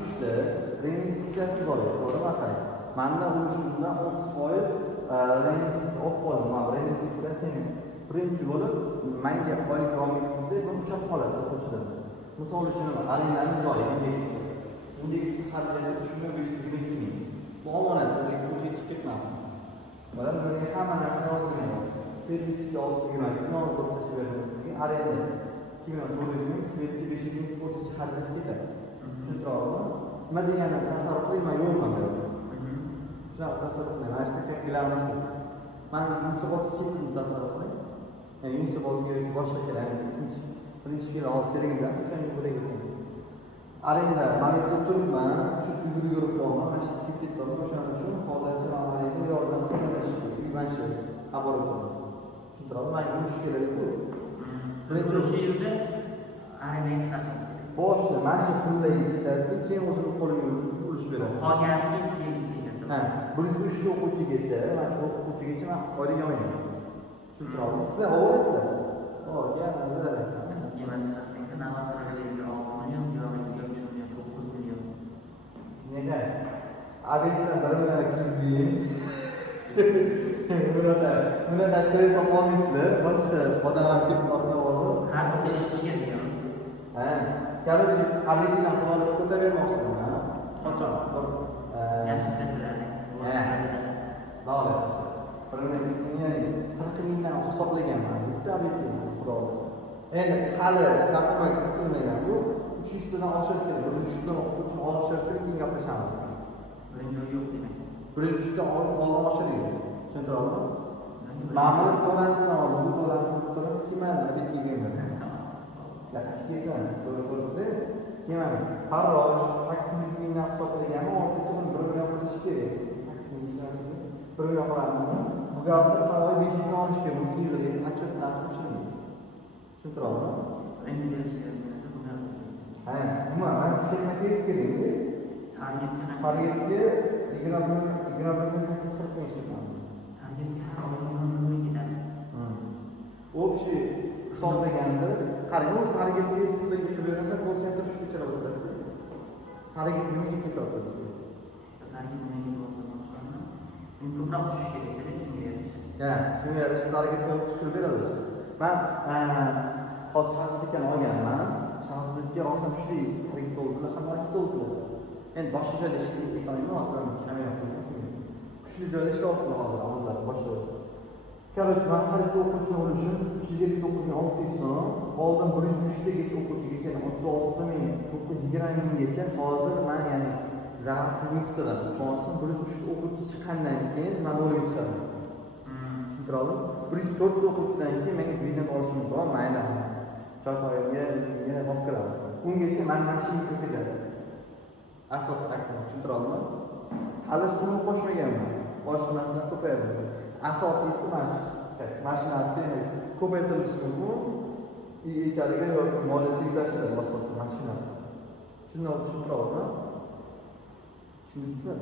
uchta remissiyasi bor edi, to'g'rimi? Qarang. Manda urishimdan 30% remissiyasi olib qoldim. Mana remissiyasi sening birinchi bo'lib menga oylik olmaysizda, bu ushlab qoladi o'quvchilar. Misol uchun arenani joyi indeksi har yerda 3522 ming. Bu omonat, ko'chaga chiqib ketmasin. Mana bunga hamma narsa yozilgan. Servisga 620 ming yozib tashib beramiz. Arenda 2400 ming, svetga 500 ming o'ticha xarajat ketadi. Tushuntiribmi? Nima degani tasarruf qilmayman, yo'qman bu yerda. Shunaqa tasarruf qilmayman. Mana shu bilamisiz. Men Yunusobodga ketdim tasarruf qilib. Yani Yunusobodga boshqa kerak, birinchi yil olsalarimda o'shanga bo'lib ketdim. Arenda mamlakatda turibman, shu tugul yurib qolman, mana shu ketdim. O'shaning uchun hozircha mamlakatga yordam qilish mana shu xabar oldim. Tushuntiribmi? Men mushkullar-ku. Birinchi yilda arendaga chiqasiz. Boshda mana shu pullar ketadi, keyin o'zini qo'limga ulush berasiz. Qolganini keyin deyapti. Ha, 103 ta o'quvchigacha, mana shu o'quvchigacha men oylik olmayman. Tushuntiribmi? Sizlar olasizlar. O'rga, sizlar. Yeman chiqartgan Navazxonga 6 million, Yo'g'ingga 3 million, 9 million. Nega? Abetdan 1 million 200 ming. Bunda siz topolmaysizlar, boshqa odamlar kelib qolsa bo'ladi. Har bir ishchiga deyapsiz. Ha, короче, abetdan xalos ko'tarmoqchiman, ha. Qachon? Yaxshi istasalar. Davlat. Birinchi 40 mingdan hisoblaganman. Bitta abetdan xudo olsa. Endi hali chaqirma kutilmagan bu 300 tadan oshirsa, 103 tadan o'quvchi oshirsa keyin gaplashamiz. Birinchi yo'q demak. 103 ta oldin oshiradi. Tushuntiribmi? Ma'mur to'lansa, bu to'lansa, kimman abet kelgan. Yaxshi kelsin, to'g'ri-to'g'ri. Kimman? Farrosh 800 mingdan hisoblaganmi, ortiqcha 1 million qilish kerak. 800 ming ishlasizmi? 1 million qo'yadimi? Bu gapni har oy 500 ming olish kerak. Bu sizlarga qancha narx tushundim. Tushuntiribmi? Birinchi kelishganimizda bunday. Ha, umuman ketma-ket kerak. Targetga 20 ming 840 ming ishlayman. Targetga har oy 20 ming ketadi. Общий hisoblaganda, qarang, u targetga sizlarga qilib bersa, call center shu kechara bo'ladi. Target nimaga ketadi siz? Target nimaga bo'ladi? Men ko'proq tushish kerak, shunga yarasha. Ha, shunga yarasha targetga tushirib beradi. Men hozir shaxslikdan olganman. Shaxslikka olsam shu target oldilar, hamma target oldilar. Endi boshqa joyda ishlashga ketolmayman, hozir kamera qo'ydim. Kuchli joyda ishlayapman hozir, boshqa. Короче, men har ikki o'quvchini olishim 359.600 so'm, oldin 103 tagacha o'quvchigacha 36.920 minggacha, hozir men ya'ni zararsiz nuqtadan chonsim 103 o'quvchi chiqqandan keyin men nolga chiqaman. Tushuntiribmi? 104 o'quvchidan keyin menga dividend olishim mumkin, mayli. Choyxonaga yana olib kelaman. Ungacha men mashina kirib ketadi. Asosiy aktiv, tushuntiribmi? Hali suvni qo'shmaganman. Boshqa narsalar ko'payadi. Asosiysi mashinasi ko'paytirilishi mumkin. Ichariga yoki moliyachilik tashkiloti asosiy mashinasi. Tushuntiribmi? Tushundingizmi?